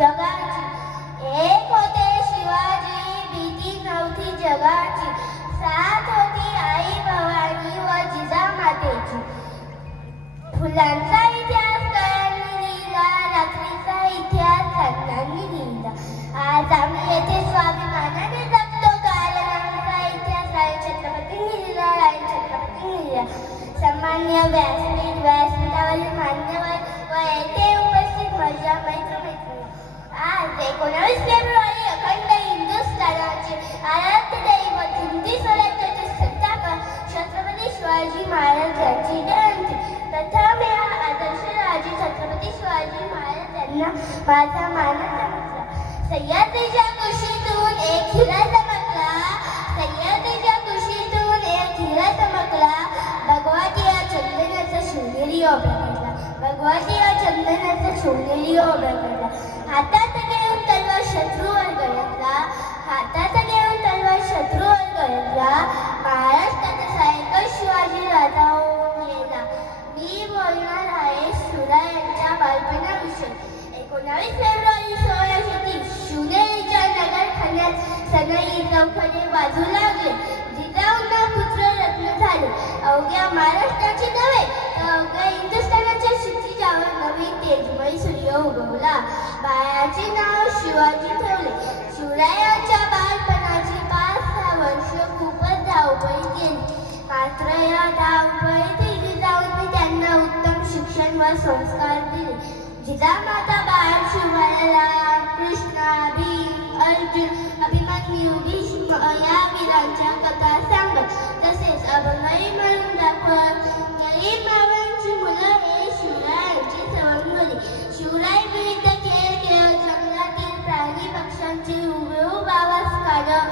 जगाची. एक होते शिवाजी, भीती नव्हती जगाची. साथ होती आई भवानी व जिजामातेची. फुलांचा इतिहास कळ्यांनी लिहिला, रात्रीचा इतिहास संतांनी लिहिला. आज आम्ही येथे स्वाभिमानाने जगतो, कारण आमचा इतिहास राणी छत्रपतींनी लिहिला, राणी छत्रपतींनी लिहिला. सन्माननीय व्यासपीठावरील मान्यवर व येथे उपस्थित माझ्या मैत्री. आज 19 फेब्रुवारी अखंड हिंदुस्थानाचे आराध्य दैवत हिंदी स्वराज्याचे संस्थापक छत्रपती शिवाजी महाराजांची जयंती. प्रथम या आदर्श राजे छत्रपती शिवाजी महाराज यांना माझा मानाचा मुजरा. सह्याद्रीच्या कुशीतून एक हिरा चमकला, सह्याद्रीच्या कुशीतून एक हिरा चमकला. भगवती या चंदनाचा शिवनेरी ओबळला, भगवती या चंदनाचा शिवनेरी ओबळला. हातात घेऊन तलवार शत्रूवर गळतला, हातात घेऊन तलवार शत्रूवर गळतला. महाराष्ट्राचा सायकल शिवाजी राजा होऊन गेला. मी बोलणार आहे शिवरायांच्या बालपणाविषयी. 19 फेब्रुवारी 1630 शिवनेरीच्या नगरखान्यात सनई चौखडे वाजू लागले. जिजाऊंना पुत्र रत्न झाले. अवघ्या महाराष्ट्राचे नव्हे तर अवघ्या हिंदुस्थानाच्या क्षितिजावर नवीन तेजमय सूर्य उगवला. बाळाचे नाव शिवाजी ठेवले. शिवरायांच्या बालपणाची 5-6 वर्ष खूपच धावपळीत गेली. मात्र या धावपळीत जिजाऊंनी त्यांना उत्तम शिक्षण व संस्कार दिले. जिजामाता बाळ शिवाला कृष्णा, भीम, अर्जुन, अभिमन्यू, भीष्म या वीरांच्या कथा सांगत, तसेच अभंगही म्हणून दाखवत. गरीब मावळ्यांची मुलं हे शिवरायांची सवंग होती. शिवराय विविध खेळ खेळत जंगलातील प्राणी पक्ष्यांचे हुबेहूब आवाज काढत,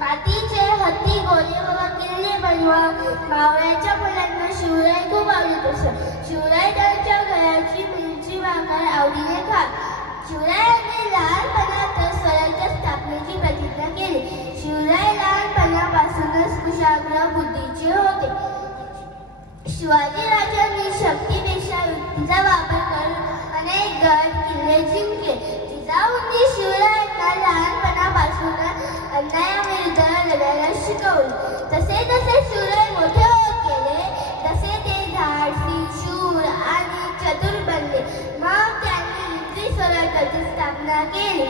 मातीचे हत्ती गोले व किल्ले बनवत. मावळ्याच्या मुलांना शिवराय खूप आवडत असत. शिवराय त्यांच्या घराची मिरची भाकर आवडीने खात. शिवरायांनी लहानपणातच स्वराज्य स्थापनेची प्रतिज्ञा केली. शिवराय लहानपणापासूनच कुशाग्र बुद्धीचे होते. शिवाजी राजांनी शक्तीपेक्षा युक्तीचा वापर करून अनेक गड किल्ले जिंकले. जिजाऊंनी शिवरायांना लहानपणापासूनच अन्यायाविरुद्ध लढायला शिकवले. जसे जसे शिवराय मोठे होत गेले तसे ते धाडसी, शूर आणि चतुर बनले. मग त्यांनी हिंदवी स्वराज्याची स्थापना केली.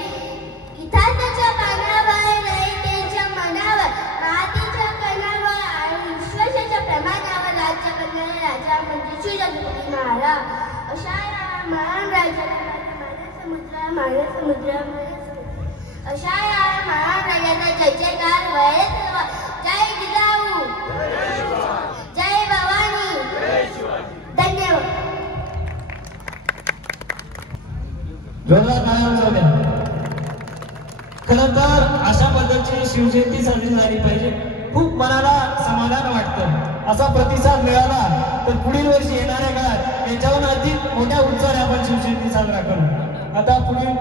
इतिहासाच्या पानावर, रयतेच्या मनावर, मातीच्या कणावर आणि विश्वासाच्या प्रमाणावर राज्य करणारे राजा म्हणजे शिवछत्रपती महाराज. अशा या महान राजाला मानाचा मुद्रा, अशा या महान राजाचा जय जयकार व्हायला. जय जिजाऊ, जय भवानी, धन्यवाद. खरं तर अशा पद्धतीची शिवजयंती साजरी झाली पाहिजे. खूप मनाला समाधान वाटतं. असा प्रतिसाद मिळाला तर पुढील वर्षी येणाऱ्या काळात याच्याहून अधिक मोठ्या उत्साहाने आपण शिवजयंती साजरा करू. आता पुढील